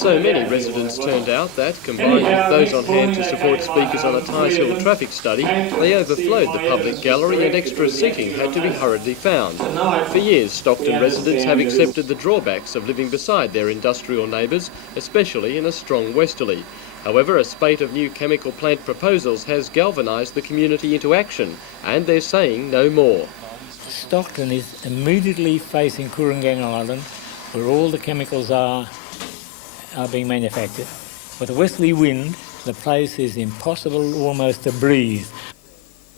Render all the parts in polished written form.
So many residents turned out that, combined with those on hand to support speakers on a Ties Hill traffic study, they overflowed the public gallery and extra seating had to be hurriedly found. For years, Stockton residents have accepted the drawbacks of living beside their industrial neighbours, especially in a strong westerly. However, a spate of new chemical plant proposals has galvanised the community into action, and they're saying no more. Stockton is immediately facing Kooragang Island, where all the chemicals are being manufactured. With a westerly wind, the place is impossible almost to breathe.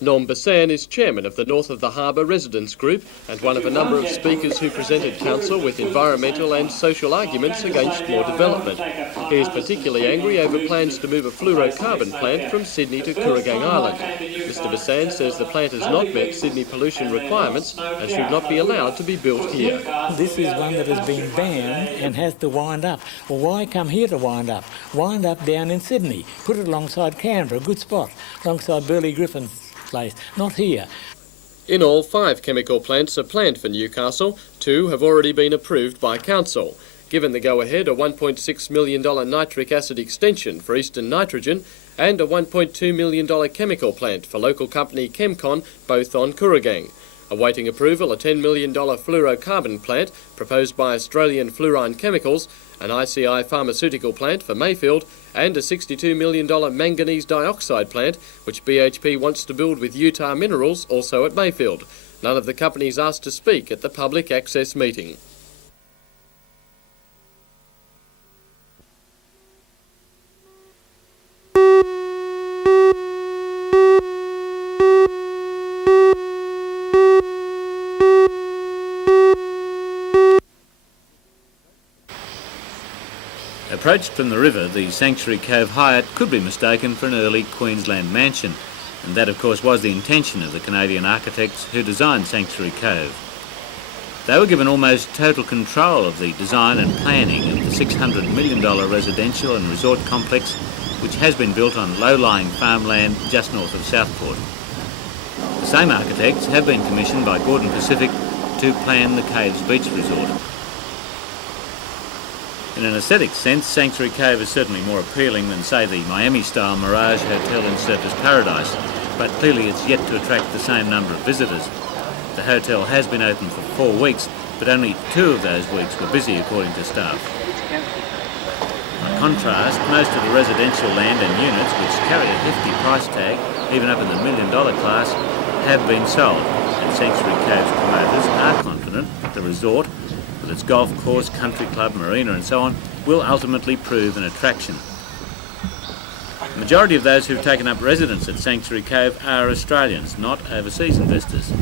Norm Besan is chairman of the North of the Harbour Residents Group and one of a number of speakers who presented council with environmental and social arguments against more development. He is particularly angry over plans to move a fluorocarbon plant from Sydney to Kooragang Island. Mr Besan says the plant has not met Sydney pollution requirements and should not be allowed to be built here. This is one that has been banned and has to wind up. Well, why come here to wind up? Wind up down in Sydney. Put it alongside Canberra, a good spot, alongside Burley Griffin's place, not here. In all, 5 chemical plants are planned for Newcastle. 2 have already been approved by council. Given the go-ahead, a $1.6 million nitric acid extension for Eastern Nitrogen and a $1.2 million chemical plant for local company Chemcon, both on Kooragang. Awaiting approval, a $10 million fluorocarbon plant proposed by Australian Fluorine Chemicals, an I.C.I. Pharmaceutical Plant for Mayfield, and a $62 million Manganese Dioxide Plant, which BHP wants to build with Utah Minerals, also at Mayfield. None of the companies asked to speak at the public access meeting. Approached from the river, the Sanctuary Cove Hyatt could be mistaken for an early Queensland mansion, and that of course was the intention of the Canadian architects who designed Sanctuary Cove. They were given almost total control of the design and planning of the $600 million residential and resort complex, which has been built on low-lying farmland just north of Southport. The same architects have been commissioned by Gordon Pacific to plan the Caves Beach Resort. In an aesthetic sense, Sanctuary Cove is certainly more appealing than, say, the Miami-style Mirage Hotel in Surfers Paradise, but clearly it's yet to attract the same number of visitors. The hotel has been open for 4 weeks, but only 2 of those weeks were busy, according to staff. By contrast, most of the residential land and units, which carry a hefty price tag, even up in the $1 million class, have been sold, and Sanctuary Cove's promoters are confident that the resort, with its golf course, country club, marina and so on, will ultimately prove an attraction. The majority of those who've taken up residence at Sanctuary Cove are Australians, not overseas investors.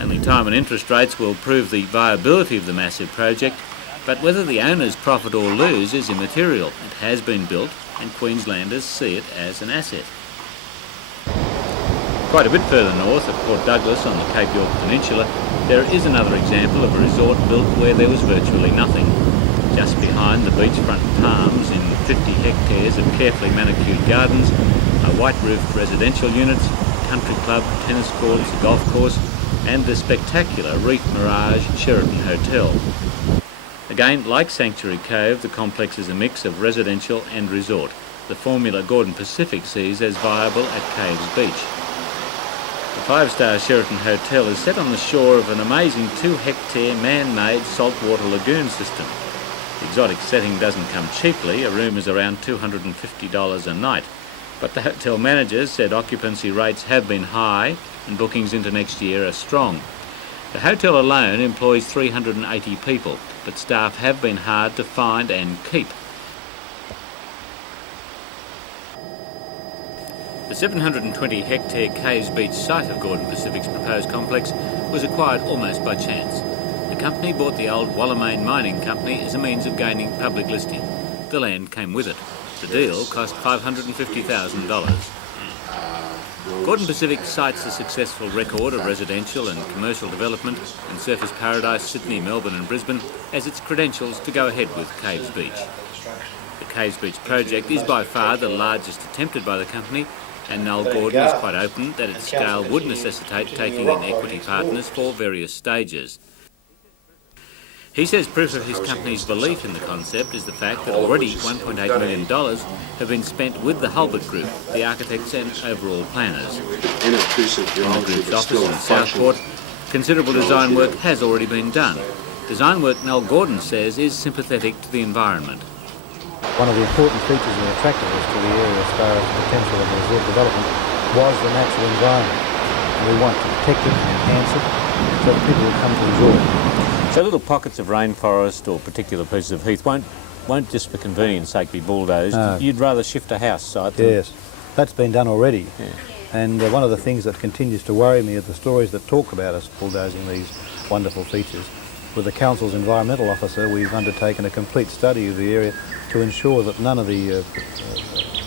Only time and interest rates will prove the viability of the massive project, but whether the owners profit or lose is immaterial. It has been built and Queenslanders see it as an asset. Quite a bit further north, at Port Douglas on the Cape York Peninsula, there is another example of a resort built where there was virtually nothing. Just behind the beachfront palms in 50 hectares of carefully manicured gardens are white-roofed residential units, country club, tennis courts, a golf course, and the spectacular Reef Mirage Sheraton Hotel. Again, like Sanctuary Cove, the complex is a mix of residential and resort, the formula Gordon Pacific sees as viable at Caves Beach. The 5-star Sheraton Hotel is set on the shore of an amazing 2-hectare man-made saltwater lagoon system. The exotic setting doesn't come cheaply. A room is around $250 a night. But the hotel managers said occupancy rates have been high and bookings into next year are strong. The hotel alone employs 380 people, but staff have been hard to find and keep. The 720-hectare Caves Beach site of Gordon Pacific's proposed complex was acquired almost by chance. The company bought the old Wallamaine Mining Company as a means of gaining public listing. The land came with it. The deal cost $550,000. Gordon Pacific cites a successful record of residential and commercial development in Surfers Paradise, Sydney, Melbourne and Brisbane as its credentials to go ahead with Caves Beach. The Caves Beach project is by far the largest attempted by the company, and Noel Gordon is quite open that its scale would necessitate taking in equity partners for various stages. He says proof of his company's belief in the concept is the fact that already $1.8 million have been spent with the Hobart Group, the architects and overall planners. In the group's office in Southport, considerable design work has already been done. Design work, Noel Gordon says, is sympathetic to the environment. One of the important features and attractiveness to the area as far as the potential of the reserve development was the natural environment. And we want to protect it and enhance it so that people will come to enjoy it. So little pockets of rainforest or particular pieces of heath won't just for convenience sake be bulldozed. No. You'd rather shift a house site than... Yes, that's been done already. Yeah. And one of the things that continues to worry me are the stories that talk about us bulldozing these wonderful features. With the Council's environmental officer, we've undertaken a complete study of the area to ensure that none of the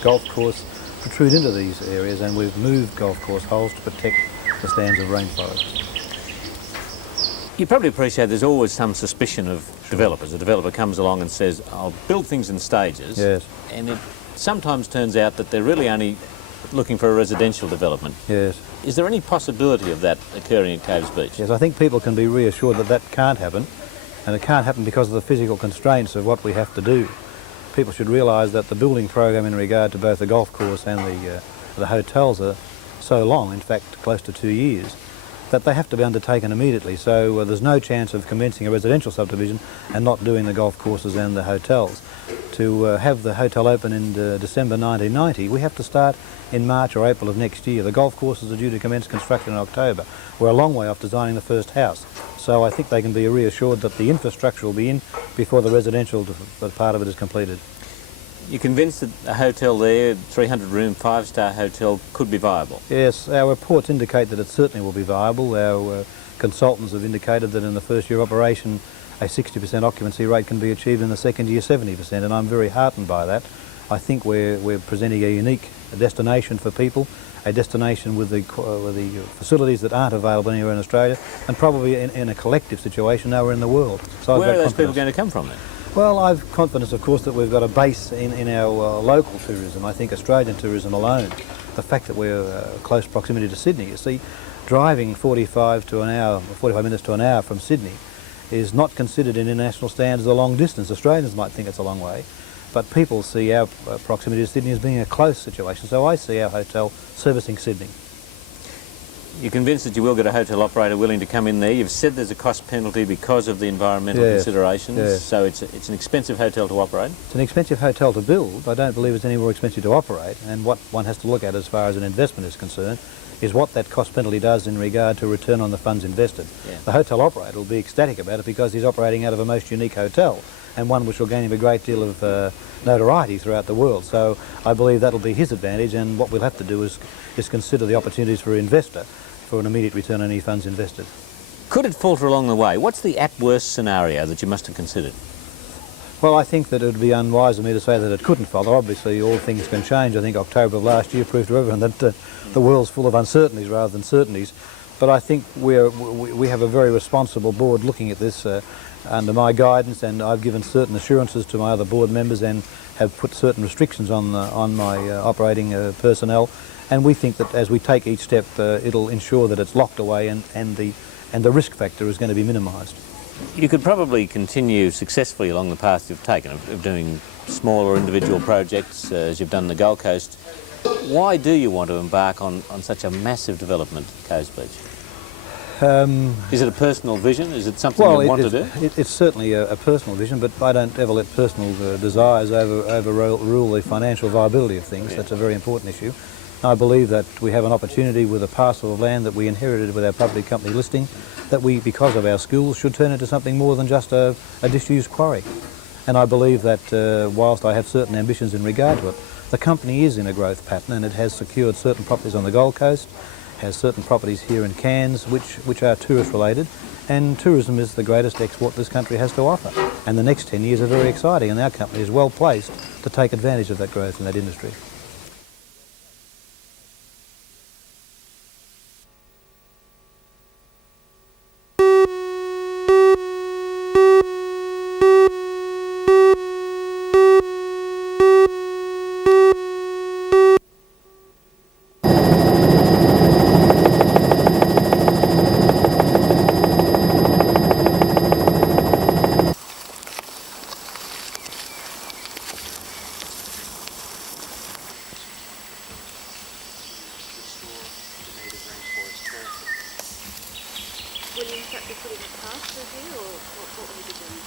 golf course protrude into these areas, and we've moved golf course holes to protect the stands of rainforest. You probably appreciate there's always some suspicion of developers. A developer comes along and says, I'll build things in stages. Yes. And it sometimes turns out that they're really only looking for a residential development. Yes. Is there any possibility of that occurring at Caves Beach? Yes, I think people can be reassured that that can't happen, and it can't happen because of the physical constraints of what we have to do. People should realise that the building program in regard to both the golf course and the hotels are so long, in fact close to 2 years, that they have to be undertaken immediately. So there's no chance of commencing a residential subdivision and not doing the golf courses and the hotels. To have the hotel open in December 1990, we have to start in March or April of next year. The golf courses are due to commence construction in October. We're a long way off designing the first house. So I think they can be reassured that the infrastructure will be in before the residential part of it is completed. You're convinced that a hotel there, 300-room, 5-star hotel, could be viable? Yes, our reports indicate that it certainly will be viable. Our consultants have indicated that in the first year of operation, a 60% occupancy rate can be achieved, in the second year 70%, and I'm very heartened by that. I think we're presenting a unique destination for people, a destination with the facilities that aren't available anywhere in Australia, and probably in a collective situation nowhere in the world. So where are those people going to come from then? Well, I've confidence, of course, that we've got a base in our local tourism. I think Australian tourism alone, the fact that we're close proximity to Sydney, you see, driving 45 minutes to an hour from Sydney is not considered in international standards a long distance. Australians might think it's a long way, but people see our proximity to Sydney as being a close situation. So I see our hotel servicing Sydney. You're convinced that you will get a hotel operator willing to come in there. You've said there's a cost penalty because of the environmental considerations, so it's an expensive hotel to operate? It's an expensive hotel to build. I don't believe it's any more expensive to operate, and what one has to look at as far as an investment is concerned is what that cost penalty does in regard to return on the funds invested. Yeah. The hotel operator will be ecstatic about it because he's operating out of a most unique hotel, and one which will gain him a great deal of notoriety throughout the world. So I believe that'll be his advantage, and what we'll have to do is consider the opportunities for an investor for an immediate return on any funds invested. Could it falter along the way? What's the at-worst scenario that you must have considered? Well, I think that it would be unwise of me to say that it couldn't follow. Obviously, all things can change. I think October of last year proved to everyone that the world's full of uncertainties rather than certainties. But I think we have a very responsible board looking at this under my guidance, and I've given certain assurances to my other board members and have put certain restrictions on my operating personnel. And we think that as we take each step, it'll ensure that it's locked away and the risk factor is going to be minimised. You could probably continue successfully along the path you've taken of doing smaller individual projects as you've done the Gold Coast. Why do you want to embark on such a massive development at Caves Beach? Is it a personal vision? Is it something you want to do? It's certainly a personal vision, but I don't ever let personal desires overrule the financial viability of things. Yeah. That's a very important issue. I believe that we have an opportunity with a parcel of land that we inherited with our public company listing that we, because of our skills, should turn into something more than just a disused quarry. And I believe that whilst I have certain ambitions in regard to it, the company is in a growth pattern, and it has secured certain properties on the Gold Coast, has certain properties here in Cairns which are tourist related, and tourism is the greatest export this country has to offer. And the next 10 years are very exciting, and our company is well placed to take advantage of that growth in that industry. through here, or what will you be doing?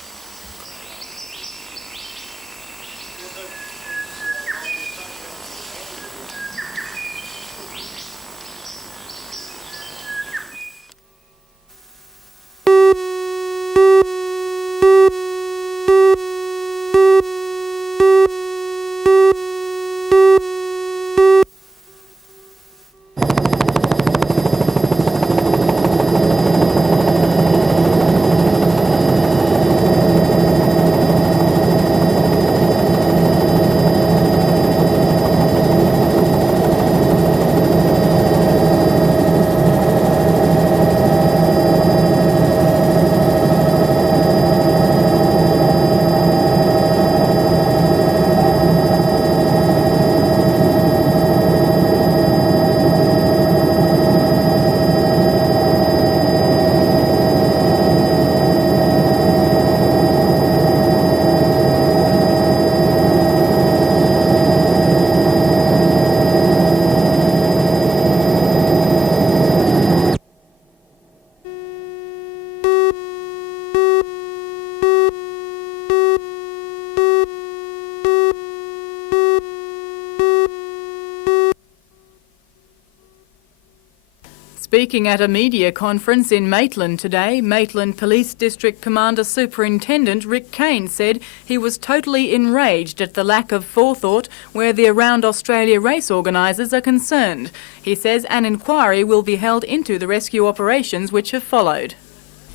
Speaking at a media conference in Maitland today, Maitland Police District Commander Superintendent Rick Kane said he was totally enraged at the lack of forethought where the Around Australia race organisers are concerned. He says an inquiry will be held into the rescue operations which have followed.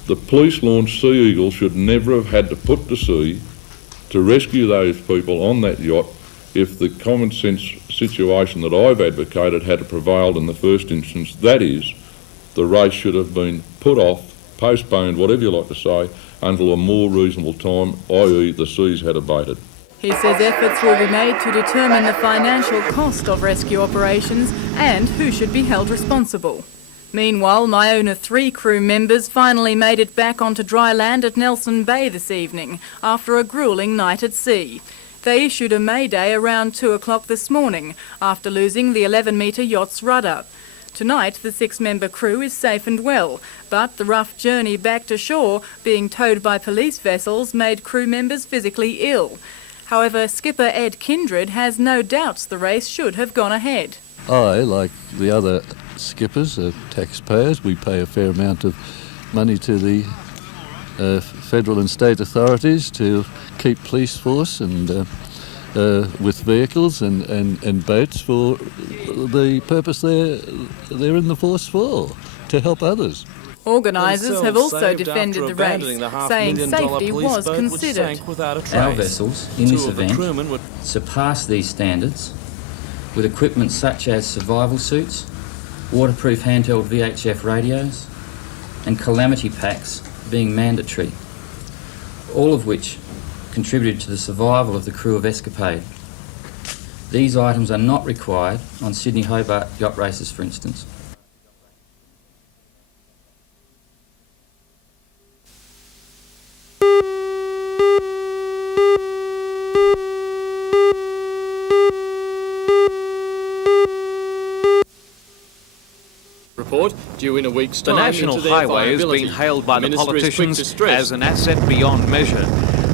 The police-launched Sea Eagle should never have had to put to sea to rescue those people on that yacht if the common sense situation that I've advocated had prevailed in the first instance. That is, the race should have been put off, postponed, whatever you like to say, until a more reasonable time, i.e. the seas had abated. He says efforts will be made to determine the financial cost of rescue operations and who should be held responsible. Meanwhile, Myuna III crew members finally made it back onto dry land at Nelson Bay this evening after a gruelling night at sea. They issued a mayday around 2 o'clock this morning after losing the 11-metre yacht's rudder. Tonight, the 6-member crew is safe and well, but the rough journey back to shore, being towed by police vessels, made crew members physically ill. However, skipper Ed Kindred has no doubts the race should have gone ahead. I, like the other skippers, taxpayers, we pay a fair amount of money to the federal and state authorities to keep police force and with vehicles and boats for the purpose they're in the force for, to help others. Organisers have also defended the race, saying safety was considered. Our vessels in this event surpass these standards with equipment such as survival suits, waterproof handheld VHF radios and calamity packs being mandatory, all of which contributed to the survival of the crew of Escapade. These items are not required on Sydney-Hobart yacht races, for instance. Report due in a week's time. The National Highway has been hailed by the politicians as an asset beyond measure.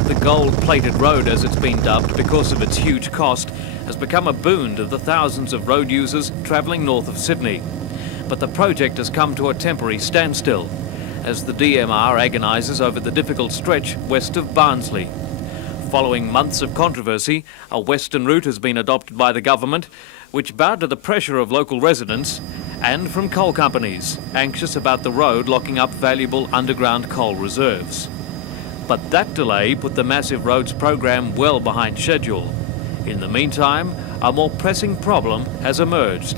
The gold-plated road, as it's been dubbed because of its huge cost, has become a boon to the thousands of road users travelling north of Sydney. But the project has come to a temporary standstill as the DMR agonises over the difficult stretch west of Barnsley. Following months of controversy, a western route has been adopted by the government, which bowed to the pressure of local residents and from coal companies, anxious about the road locking up valuable underground coal reserves. But that delay put the massive roads program well behind schedule. In the meantime, a more pressing problem has emerged.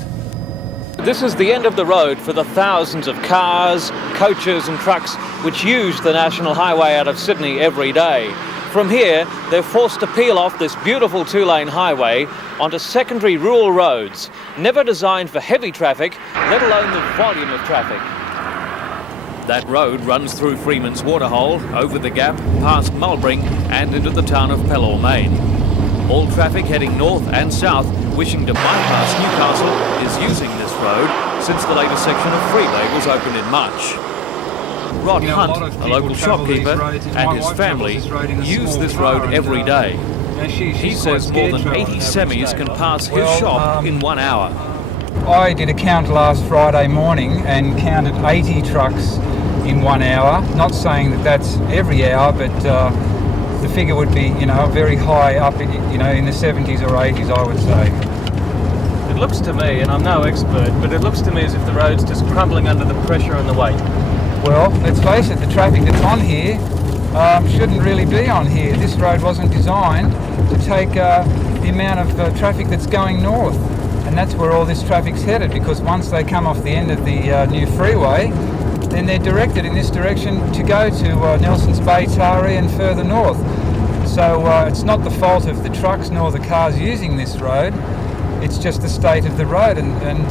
This is the end of the road for the thousands of cars, coaches and trucks which use the National Highway out of Sydney every day. From here, they're forced to peel off this beautiful two-lane highway onto secondary rural roads, never designed for heavy traffic, let alone the volume of traffic. That road runs through Freeman's Waterhole, over the Gap, past Mulbring and into the town of Pelaw Main. All traffic heading north and south wishing to bypass Newcastle is using this road since the latest section of freeway was opened in March. Rod Hunt, a local shopkeeper, and his family use this road every day. He says more than 80 semis can pass his shop in 1 hour. I did a count last Friday morning and counted 80 trucks in 1 hour. Not saying that that's every hour, but the figure would be, very high up, in the 70s or 80s, I would say. It looks to me, and I'm no expert, but it looks to me as if the road's just crumbling under the pressure and the weight. Well, let's face it, the traffic that's on here shouldn't really be on here. This road wasn't designed to take the amount of traffic that's going north. And that's where all this traffic's headed, because once they come off the end of the new freeway, then they're directed in this direction to go to Nelson's Bay, Taree and further north. So it's not the fault of the trucks nor the cars using this road, it's just the state of the road, and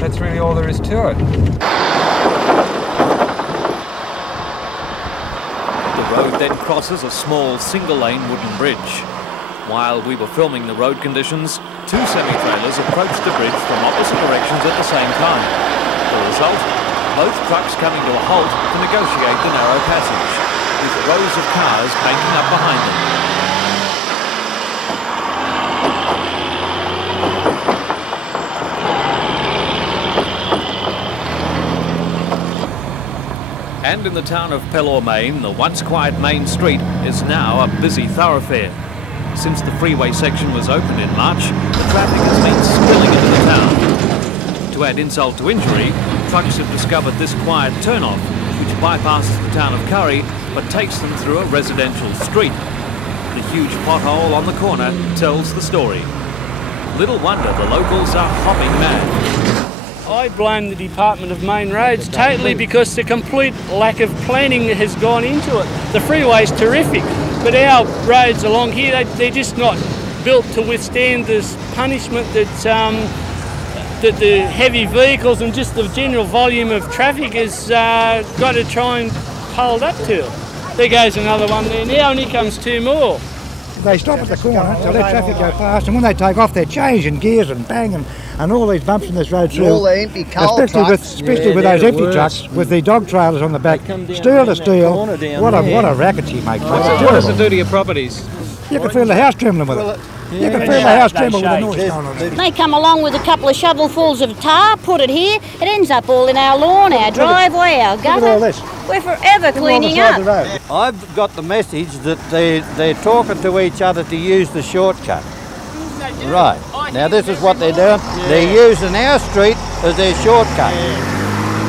that's really all there is to it. The road then crosses a small single-lane wooden bridge. While we were filming the road conditions, 2 semi-trailers approached the bridge from opposite directions at the same time. The result? Both trucks coming to a halt to negotiate the narrow passage, with rows of cars banking up behind them. And in the town of Pelaw Main, the once quiet main street is now a busy thoroughfare. Since the freeway section was opened in March, the traffic has been spilling into the town. To add insult to injury, trucks have discovered this quiet turnoff, which bypasses the town of Curry, but takes them through a residential street. The huge pothole on the corner tells the story. Little wonder the locals are hopping mad. I blame the Department of Main Roads totally, because the complete lack of planning has gone into it. The freeway's terrific, but our roads along here, they're just not built to withstand this punishment that the heavy vehicles and just the general volume of traffic has got to try and hold up to. There goes another one there now, and here comes 2 more. They stop at the corner to let traffic go past, and when they take off, they're changing gears and bang and all these bumps in this road through. All the empty coal especially with those empty trucks with the dog trailers on the back, steel to steel. What a racket you make! What does it do to your properties? You can feel the house trembling with it. You can feel the house tremble with the noise going on. They come along with a couple of shovelfuls of tar, put it here, it ends up all in our lawn, our driveway, our gutter. Look at all this. We're forever cleaning up. I've got the message that they're talking to each other to use the shortcut. Right. Now this is what they're doing. They're using our street as their shortcut.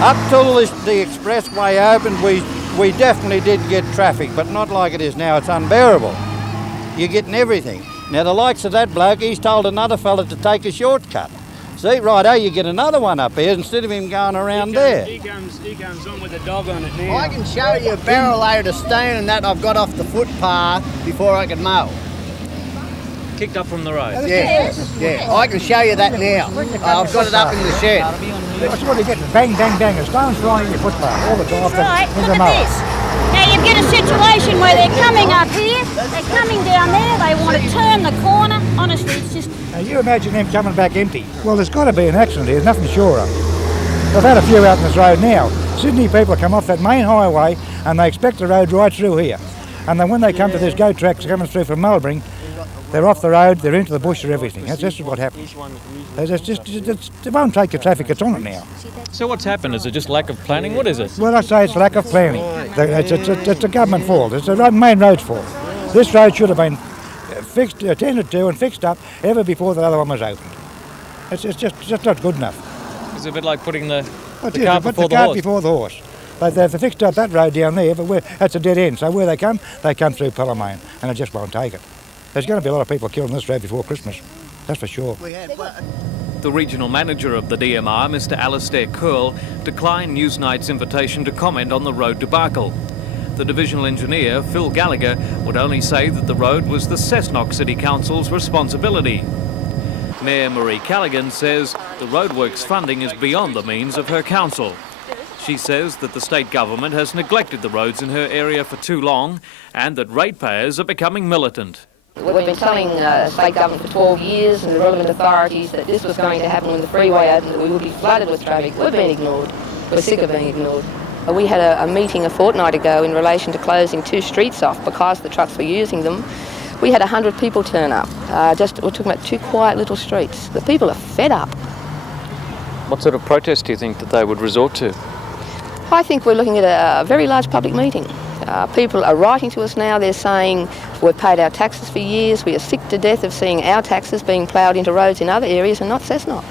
Up till the expressway opened, we definitely did get traffic, but not like it is now. It's unbearable. You're getting everything. Now the likes of that bloke, he's told another fella to take a shortcut. See, righto, you get another one up here instead of him going around there. He comes on with a dog on it now. I can show you a barrel load of stone and that I've got off the footpath before I can mow. Kicked up from the road? Yeah, I can show you that now. I've got it up in the shed. That's what you get, bang, bang, bang, and stones flying in your footpath all the time. Right, look at this. Now you get a situation where they're coming up here, they're coming down there, they want to turn the corner. Honestly, it's just... Now you imagine them coming back empty. Well, there's got to be an accident here, there's nothing sure of. We've had a few out on this road now. Sydney people come off that main highway and they expect the road right through here. And then when they come to this GO tracks coming through from Melbourne, they're off the road, they're into the bush or everything. That's just what happens. They won't take the traffic that's on it now. So what's happened? Is it just lack of planning? What is it? Well, I say it's lack of planning. It's a government fault. It's the main road's fault. This road should have been attended to and fixed up ever before the other one was opened. It's just not good enough. It's a bit like putting the cart before the horse. They've fixed up that road down there, but that's a dead end. So where they come through Pelaw Main, and it just won't take it. There's going to be a lot of people killed on this road before Christmas. That's for sure. The regional manager of the DMR, Mr. Alastair Curl, declined Newsnight's invitation to comment on the road debacle. The divisional engineer, Phil Gallagher, would only say that the road was the Cessnock City Council's responsibility. Mayor Marie Callaghan says the roadworks funding is beyond the means of her council. She says that the state government has neglected the roads in her area for too long and that ratepayers are becoming militant. We've been telling state government for 12 years and the relevant authorities that this was going to happen when the freeway opened, that we would be flooded with traffic. We've been ignored. We're sick of being ignored. We had a meeting a fortnight ago in relation to closing 2 streets off because the trucks were using them. We had 100 people turn up. We're talking about 2 quiet little streets. The people are fed up. What sort of protest do you think that they would resort to? I think we're looking at a very large public meeting. People are writing to us now. They're saying we've paid our taxes for years. We are sick to death of seeing our taxes being ploughed into roads in other areas and not Cessnock.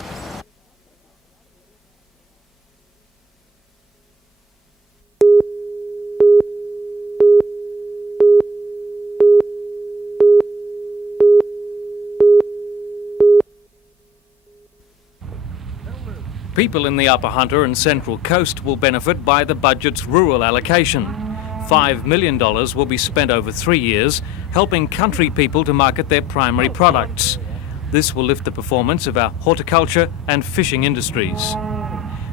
People in the Upper Hunter and Central Coast will benefit by the budget's rural allocation. $5 million will be spent over 3 years, helping country people to market their primary products. This will lift the performance of our horticulture and fishing industries.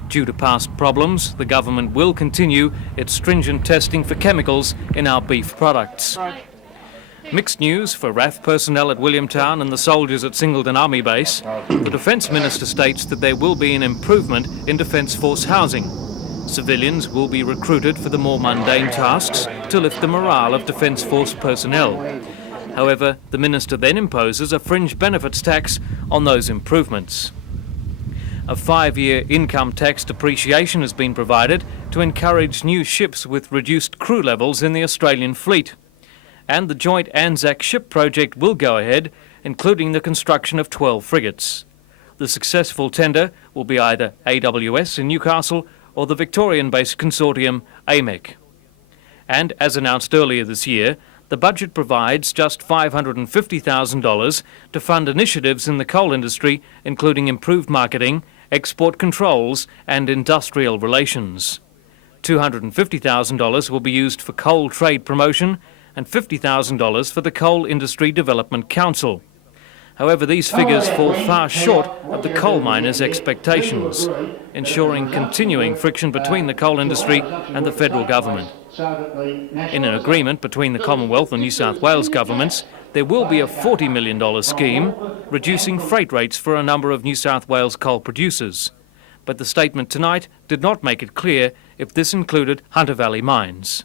Due to past problems, the government will continue its stringent testing for chemicals in our beef products. Mixed news for RAF personnel at Williamtown and the soldiers at Singleton Army Base. The Defence Minister states that there will be an improvement in Defence Force housing. Civilians will be recruited for the more mundane tasks to lift the morale of Defence Force personnel. However, the Minister then imposes a fringe benefits tax on those improvements. A 5-year income tax depreciation has been provided to encourage new ships with reduced crew levels in the Australian fleet. And the joint Anzac ship project will go ahead, including the construction of 12 frigates. The successful tender will be either AWS in Newcastle or the Victorian-based consortium AMEC. And as announced earlier this year, the budget provides just $550,000 to fund initiatives in the coal industry, including improved marketing, export controls and industrial relations. $250,000 will be used for coal trade promotion and $50,000 for the Coal Industry Development Council. However, these figures fall far short of the coal miners' expectations, ensuring continuing friction between the coal industry and the federal government. In an agreement between the Commonwealth and New South Wales governments, there will be a $40 million scheme, reducing freight rates for a number of New South Wales coal producers. But the statement tonight did not make it clear if this included Hunter Valley mines.